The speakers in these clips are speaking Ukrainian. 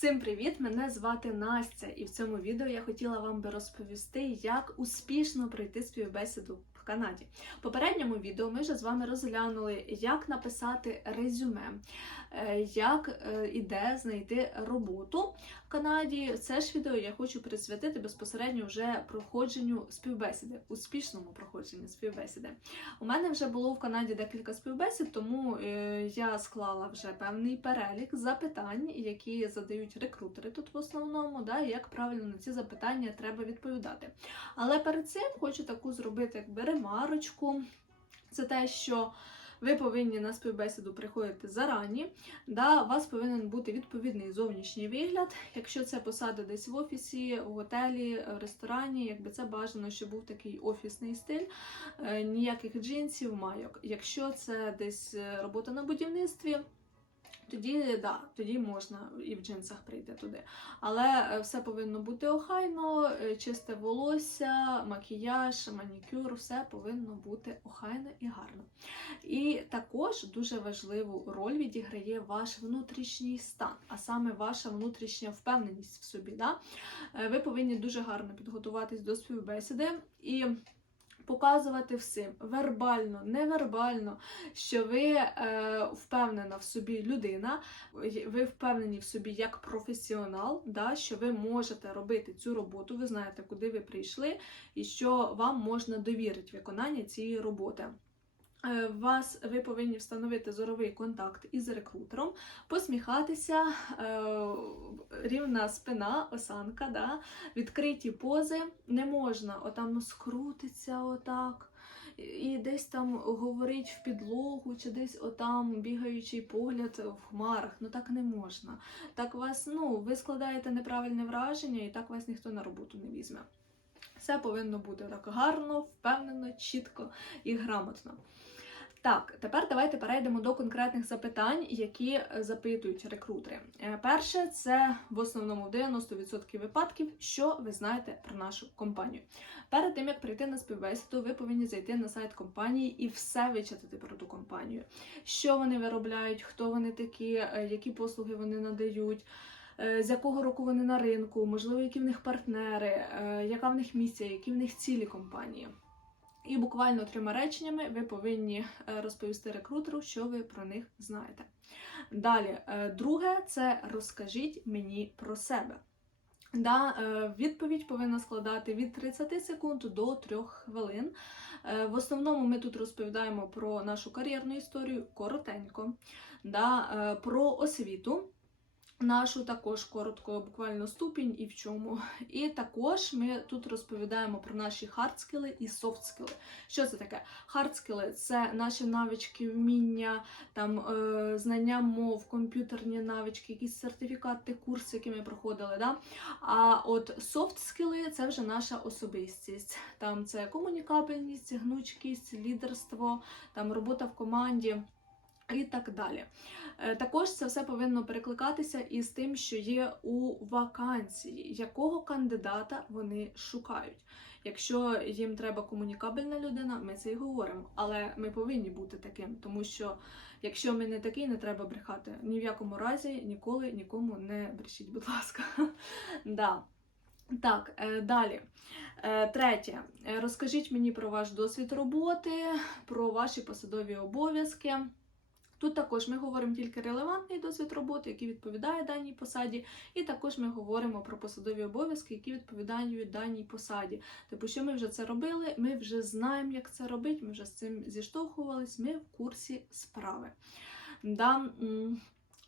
Всім привіт! Мене звати Настя, і в цьому відео я хотіла вам би розповісти, як успішно пройти співбесіду Канаді. В попередньому відео ми вже з вами розглянули, як написати резюме, е, як е, і де знайти роботу в Канаді. Це ж відео я хочу присвятити безпосередньо вже проходженню співбесіди, успішному проходженню співбесіди. У мене вже було в Канаді декілька співбесід, тому е, я склала вже певний перелік запитань, які задають рекрутери тут в основному, да, як правильно на ці запитання треба відповідати. Але перед цим хочу таку зробити якби ремарочку. Це те, що ви повинні на співбесіду приходити зарані. Да, у вас повинен бути відповідний зовнішній вигляд. Якщо це посада десь в офісі, в готелі, в ресторані, якби це бажано, щоб був такий офісний стиль, е, ніяких джинсів, майок. Якщо це десь е, робота на будівництві. Тоді да, тоді можна і в джинсах прийти туди. Але е, все повинно бути охайно, е, чисте волосся, макіяж, манікюр, все повинно бути охайно і гарно. І також дуже важливу роль відіграє ваш внутрішній стан, а саме ваша внутрішня впевненість в собі. Да? Е, Ви повинні дуже гарно підготуватись до співбесіди і. Показувати всім вербально, невербально, що ви е, впевнена в собі людина, ви впевнені в собі як професіонал, да, що ви можете робити цю роботу, ви знаєте, куди ви прийшли, і що вам можна довірити виконання цієї роботи. Е, Вас ви повинні встановити зоровий контакт із рекрутером, посміхатися, е, рівна спина, осанка, да, відкриті пози. Не можна отам ну, скрутиться отак. І десь там говорить в підлогу, чи десь отам бігаючий погляд в хмарах. Ну так не можна. Так вас, ну, ви складаєте неправильне враження, і так вас ніхто на роботу не візьме. Все повинно бути так гарно, впевнено, чітко і грамотно. Так, тепер давайте перейдемо до конкретних запитань, які е, запитують рекрутери. Е, Перше, це в основному в 90% випадків, що ви знаєте про нашу компанію. Перед тим як прийти на співбесіду, ви повинні зайти на сайт компанії і все вичитати про ту компанію, що вони виробляють, хто вони такі, е, які послуги вони надають. З якого року вони на ринку, можливо, які в них партнери, яка в них місія, які в них цілі компанії. І буквально трьома реченнями ви повинні е, розповісти рекрутеру, що ви про них знаєте. Далі, е, друге, це розкажіть мені про себе. Да, е, відповідь повинна складати від 30 секунд до 3 хвилин. В основному ми тут розповідаємо про нашу кар'єрну історію коротенько, да, про освіту. Нашу також коротко, буквально ступінь і в чому. І також ми тут розповідаємо про наші хардскіли і софтскіли. Що це таке? Хардскіли це наші навички, вміння, там е, знання мов, комп'ютерні навички, якісь сертифікати, курси, які ми проходили. Да? А от софтскіли це вже наша особистість. Там це комунікабельність, гнучкість, лідерство, там робота в команді. І так далі. Е, Також це все повинно перекликатися із тим, що є у вакансії, якого кандидата вони шукають. Якщо їм треба комунікабельна людина, ми це і говоримо. Але ми повинні бути таким, тому що якщо ми не такий, не треба брехати. Ні в якому разі ніколи нікому не брешіть, будь ласка. да. Так, е, далі. Е, Третє. Розкажіть мені про ваш досвід роботи, про ваші посадові обов'язки. Тут також ми говоримо тільки релевантний досвід роботи, який відповідає даній посаді, і також ми говоримо про посадові обов'язки, які відповідають даній посаді. Типу, що ми вже це робили, ми вже знаємо, як це робити, ми вже з цим зіштовхувались, ми в курсі справи. Да,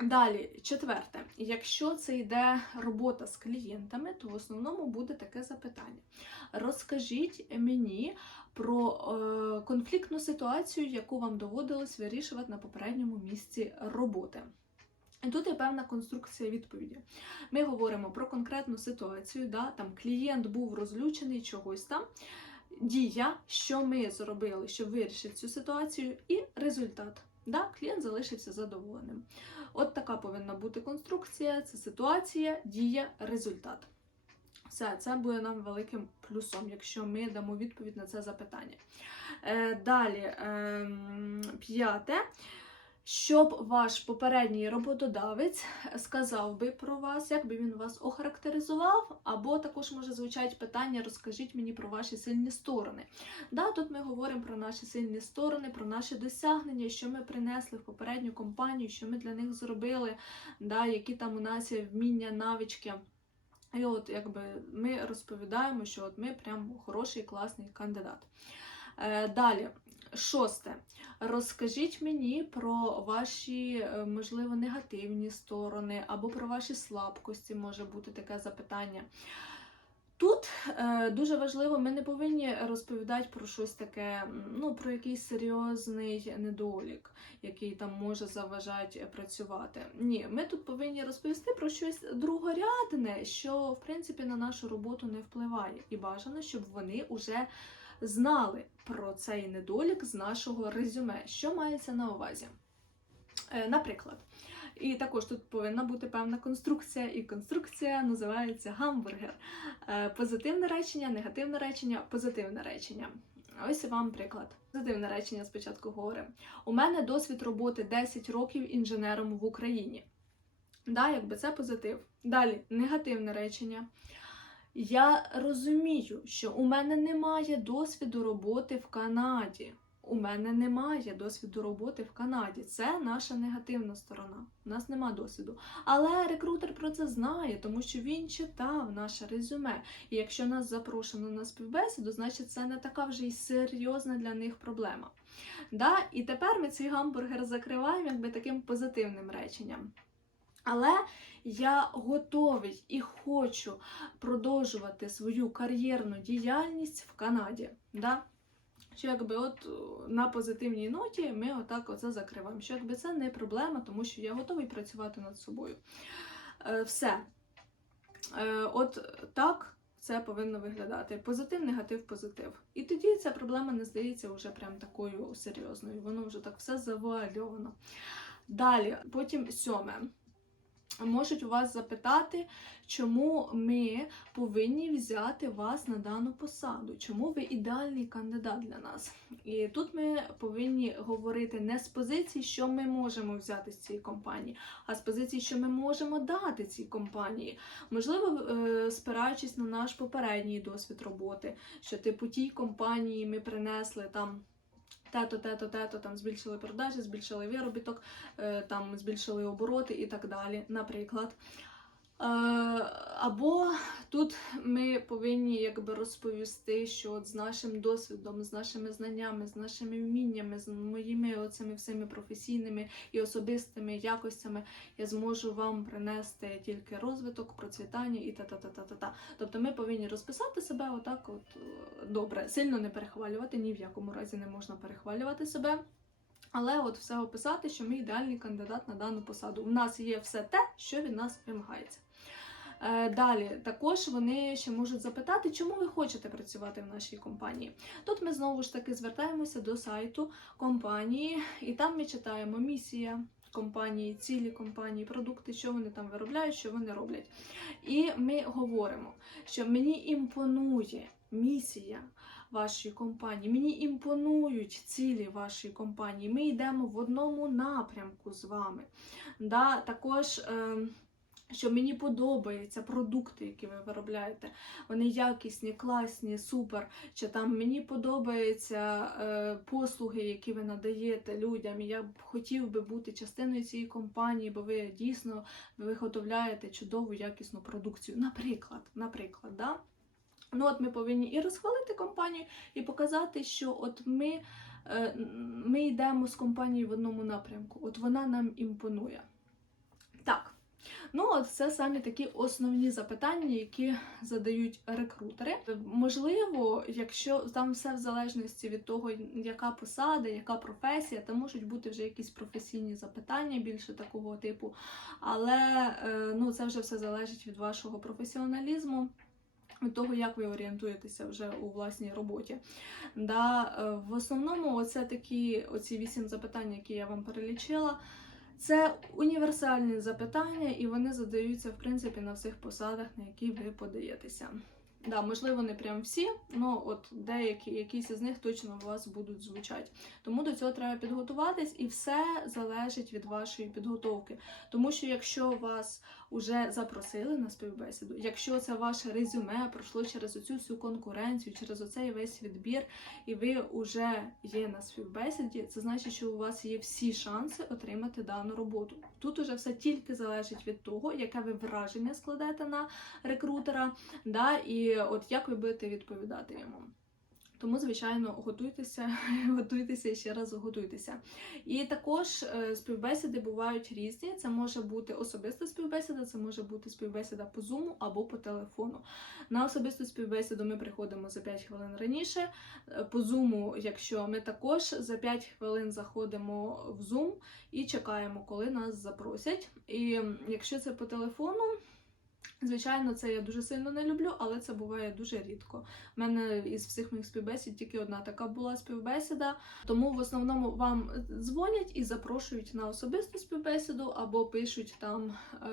Далі, четверте, якщо це йде робота з клієнтами, то в основному буде таке запитання. Розкажіть мені про е, конфліктну ситуацію, яку вам доводилось вирішувати на попередньому місці роботи. І тут є певна конструкція відповіді. Ми говоримо про конкретну ситуацію, да, там клієнт був розлючений чогось там. Дія, що ми зробили, щоб вирішити цю ситуацію, і результат. Да, клієнт залишився задоволеним. От така повинна бути конструкція: це ситуація, дія, результат. Все, це буде нам великим плюсом, якщо ми дамо відповідь на це запитання. Е, далі, ем, п'яте. Щоб ваш попередній роботодавець сказав би про вас, як би він вас охарактеризував, або також може звучати питання: розкажіть мені про ваші сильні сторони. Да, тут ми говоримо про наші сильні сторони, про наші досягнення, що ми принесли в попередню компанію, що ми для них зробили, да, які там у нас є вміння, навички. І от якби ми розповідаємо, що от ми прям хороший, класний кандидат. Е, далі, шосте. Розкажіть мені про ваші, е, можливо, негативні сторони або про ваші слабкості, може бути таке запитання. Тут е, дуже важливо, ми не повинні розповідати про щось таке, ну, про якийсь серйозний недолік, який там може заважати працювати. Ні, ми тут повинні розповісти про щось другорядне, що в принципі на нашу роботу не впливає. І бажано, щоб вони вже знали про цей недолік з нашого резюме, що мається на увазі. Е, Наприклад, і також тут повинна бути певна конструкція, і конструкція називається гамбургер. Е, Позитивне речення, негативне речення, позитивне речення. Ось вам приклад. Позитивне речення спочатку говоримо. У мене досвід роботи 10 років інженером в Україні. Да, якби це позитив. Далі негативне речення. Я розумію, що у мене немає досвіду роботи в Канаді. У мене немає досвіду роботи в Канаді. Це наша негативна сторона. У нас нема досвіду. Але рекрутер про це знає, тому що він читав наше резюме. І якщо нас запрошено на співбесіду, значить це не така вже й серйозна для них проблема. Да? І тепер ми цей гамбургер закриваємо якби таким позитивним реченням. Але я готовий і хочу продовжувати свою кар'єрну діяльність в Канаді. Да? Що якби от е, на позитивній ноті ми отак оце закриваємо. Що якби це не проблема, тому що я готовий працювати над собою. Е, все. Е, от так це повинно виглядати. Позитив, негатив, позитив. І тоді ця проблема не здається вже прям такою серйозною. Воно вже так все завуальовано. Далі, потім сьоме можуть у вас запитати, чому ми повинні взяти вас на дану посаду, чому ви ідеальний кандидат для нас. І тут ми повинні говорити не з позиції, що ми можемо взяти з цієї компанії, а з позиції, що ми можемо дати цій компанії. Можливо, е, спираючись на наш попередній досвід роботи, що типу тій компанії ми принесли там. Тето, тето, тето, там збільшили продажі, збільшили виробіток, е, там збільшили обороти і так далі, наприклад. Е, Або тут ми повинні якби розповісти, що от з нашим досвідом, з нашими знаннями, з нашими вміннями, з моїми оцими всіми професійними і особистими якостями я зможу вам принести тільки розвиток, процвітання і та-та-та-та-та. Тобто ми повинні розписати себе отак, от е, добре, сильно не перехвалювати, ні в якому разі не можна перехвалювати себе. Але от все описати, що ми ідеальний кандидат на дану посаду. У нас є все те, що від нас вимагається. Е, Далі також вони ще можуть запитати, чому ви хочете працювати в нашій компанії. Тут ми знову ж таки звертаємося до сайту компанії, і там ми читаємо місія компанії, цілі компанії, продукти, що вони там виробляють, що вони роблять. І ми говоримо, що мені імпонує місія. Вашої компанії, мені імпонують цілі вашої компанії. Ми йдемо в одному напрямку з вами. Да, Також е, що мені подобаються продукти, які ви виробляєте. Вони якісні, класні, супер. Чи там мені подобаються е, послуги, які ви надаєте людям. Я б хотів би бути частиною цієї компанії, бо ви дійсно виготовляєте чудову якісну продукцію. Наприклад, наприклад, да? Ну, от ми повинні і розхвалити компанію, і показати, що от ми, е, ми йдемо з компанією в одному напрямку. От вона нам імпонує. Ну, от це самі такі основні запитання, які задають рекрутери. Можливо, якщо там все в залежності від того, яка посада, яка професія, там можуть бути вже якісь професійні запитання більше такого типу. Але е, ну, це вже все залежить від вашого професіоналізму. Від того, як ви орієнтуєтеся вже у власній роботі. Да, е, В основному, оце такі оці вісім запитань, які я вам перелічила. Це універсальні запитання, і вони задаються в принципі на всіх посадах, на які ви подаєтеся. Да, можливо, не прям всі, але от деякі якісь із них точно у вас будуть звучати. Тому до цього треба підготуватись, і все залежить від вашої підготовки. Тому що якщо у вас вже запросили на співбесіду, якщо це ваше резюме пройшло через оцю всю конкуренцію, через оцей весь відбір, і ви вже є на співбесіді, це значить, що у вас є всі шанси отримати дану роботу. Тут уже все тільки залежить від того, яке ви враження складете на рекрутера, да, і от як ви будете відповідати йому. Тому, звичайно, готуйтеся, готуйтеся і ще раз готуйтеся. І також е, співбесіди бувають різні. Це може бути особиста співбесіда, це може бути співбесіда по Zoom або по телефону. На особисту співбесіду ми приходимо за 5 хвилин раніше. Е, По Zoom, якщо ми також за 5 хвилин заходимо в Zoom і чекаємо, коли нас запросять. І якщо це по телефону. Звичайно, це я дуже сильно не люблю, але це буває дуже рідко. У мене із всіх моїх співбесід тільки одна така була співбесіда. Тому в основному вам дзвонять і запрошують на особисту співбесіду або пишуть там е,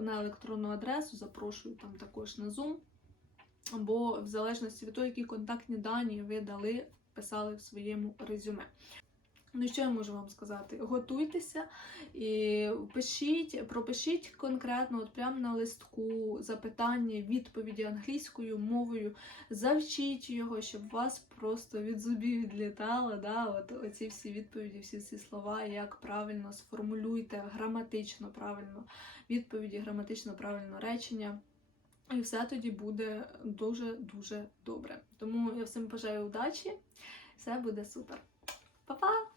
на електронну адресу, запрошують там також на Zoom. Або в залежності від того, які контактні дані ви дали, писали в своєму резюме. Ну, що я можу вам сказати? Готуйтеся і пишіть, пропишіть конкретно, от прямо на листку запитання, відповіді англійською мовою, завчіть його, щоб вас просто від зубів відлітало. Да? От оці всі відповіді, всі ці слова, як правильно сформулюйте, граматично правильно відповіді, граматично правильно речення. І все тоді буде дуже-дуже добре. Тому я всім бажаю удачі, все буде супер. Па-па!